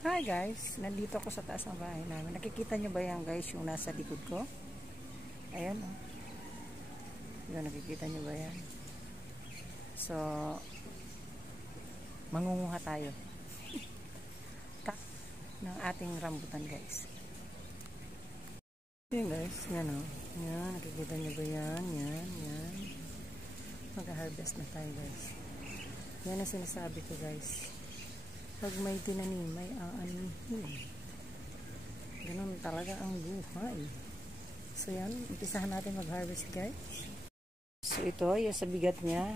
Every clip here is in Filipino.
Hi guys, nandito ako sa taas ng bahay namin. Nakikita nyo ba yan guys, yung nasa likod ko? Ayan o. Yan, nakikita nyo ba yan? So, mangunguha tayo ng ating rambutan guys. Yan guys, yan o. Yan, nakikita nyo ba yan? Yan. Mag-harvest na tayo guys. Yan ang sinasabi ko guys. Pag may tinanim, may aanihin. Ganun talaga ang buhay. So yan, umpisahan natin mag-harvest guys. So ito, yung sa bigat niya,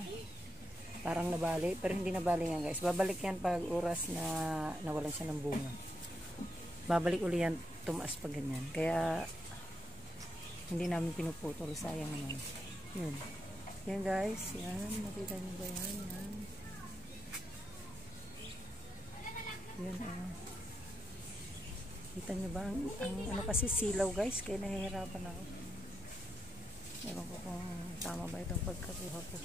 parang nabali, pero hindi nabali yan guys. Babalik yan pag oras na nawalan siya ng bunga. Babalik uli yan, tumaas pag ganyan. Kaya, hindi namin pinuputol, sayang naman. Yun. Yan guys, yan, nakita niyo ba yan? Yan. Yan kita nyo ba ang ano kasi silaw guys, kaya nahihirapan ako. Ewan ko kung tama ba itong pagkakuha ko.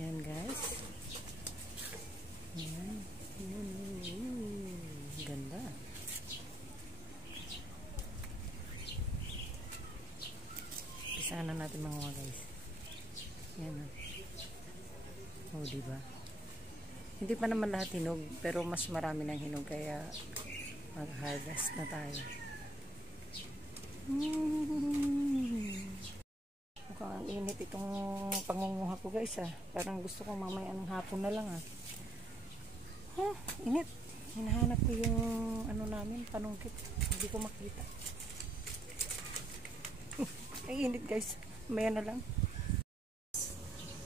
Yan guys, yan. Ganda. Isahan na natin mga guys. Yan oh, diba? Hindi pa naman lahat hinog, pero mas marami ng hinog, kaya mag-harvest na tayo. Mukhang ang init itong pangunguha ko guys Parang gusto ko mamaya ng hapon na lang init. Hinahanap ko yung ano namin, panungkit. Hindi ko makita. Ay init guys. Mamaya na lang.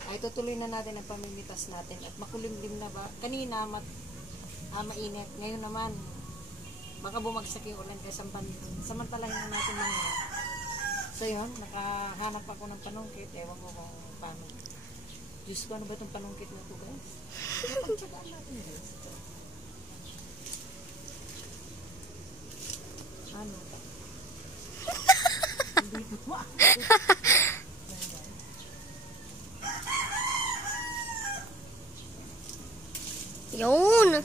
Ay tutuloy na natin ang pamimitas natin at makulimlim na ba? Kanina mainit, ngayon naman baka bumagsak yung ulan kaya samantalahin na natin mga. So yun, nakahanap ako ng panungkit, ewan ko kung paano. Diyos ko, ano ba itong panungkit na ito guys? Napagtsagaan natin guys. Ano ito? Hindi ito Yun.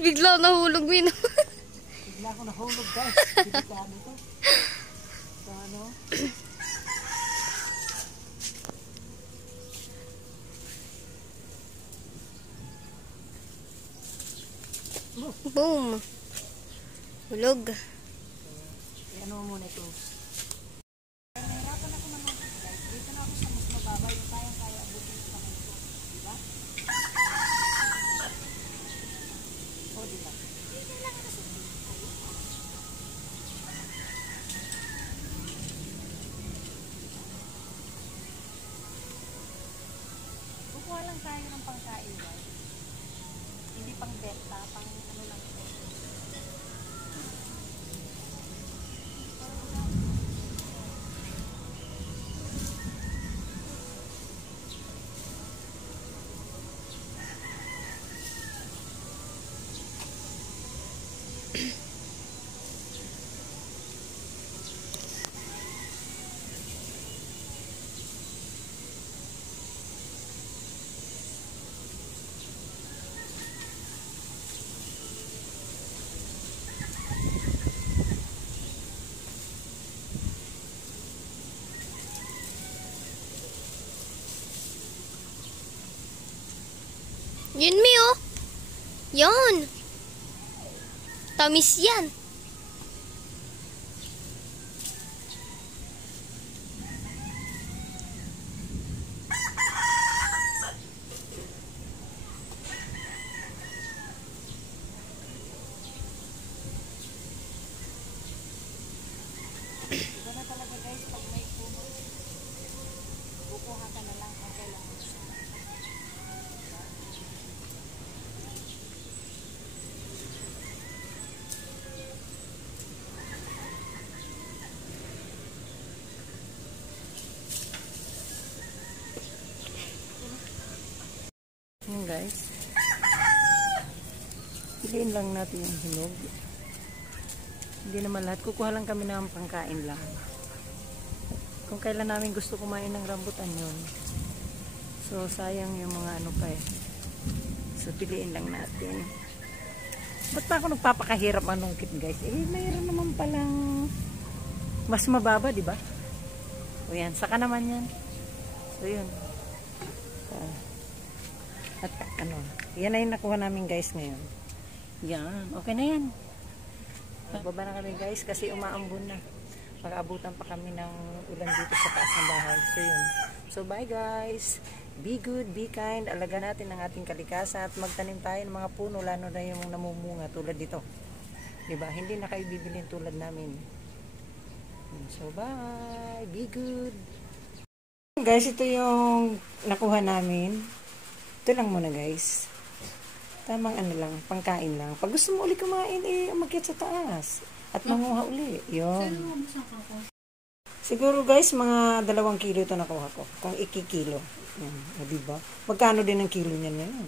Bigla nahulog mo. Bigla ako nahulog guys. Bigla nito. So ano? Boom. Hulog. Ano muna ito? Nahirapan ako manungkit guys. Dito na ako sa mas mababa yung kaya abutin sa kamay ko. Diba? O diba? Dito lang ako sa kukuha lang tayo ng pangkain guys. Hindi pang benta, pang ano lang ito. Yun Mio. Yun. Tamis yan. Iba na talaga guys, pag may puno, kukuha ka na lang kung kailangan mo siya. Yan guys. Piliin lang natin yung hinog. Hindi naman lahat. Kukuha lang kami ng pangkain lang. Kung kailan namin gusto kumain ng rambutan yun. So, sayang yung mga ano pa eh. So, piliin lang natin. Ba't pa ako nagpapakahirap manungkit guys? Eh, mayroon naman palang mas mababa, di ba? O yan, saka naman yan. So, yun. At ano, yan na yung nakuha namin guys ngayon. Yan, okay na yan. Baba na kami guys kasi umaambon na. Mag-aabutan pa kami ng ulan dito sa taas ng bahay. So yun. So bye guys. Be good, be kind. Alaga natin ang ating kalikasan at magtanim tayo ng mga puno lalo na yung namumunga tulad dito. Diba? Hindi na kayo bibilin tulad namin. So bye. Be good. Guys, ito yung nakuha namin. Ito lang muna guys. Tamang ano lang, pangkain lang. Pag gusto mo uli kumain, eh, umakyat sa taas. At manguha uli. Yun. Siguro guys, mga 2 kilo ito nakuha ko. Kung ikikilo. Yan. O, diba? Magkano din ang kilo niyan ngayon?